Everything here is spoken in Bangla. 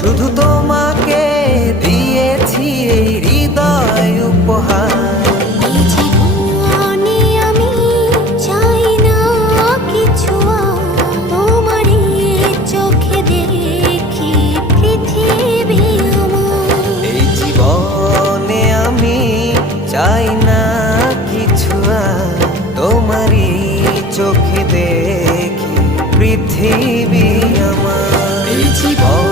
শুধু তোমাকে দিয়েছি এই হৃদয় উপহার। এই জীবনে আমি চাই না কিছু আর, তোমারই চোখে দেখি পৃথিবী আমার। এই জীবনে আমি চাই না কিছু আর, তোমারই চোখে দেখি পৃথিবী আমার। এই জীবন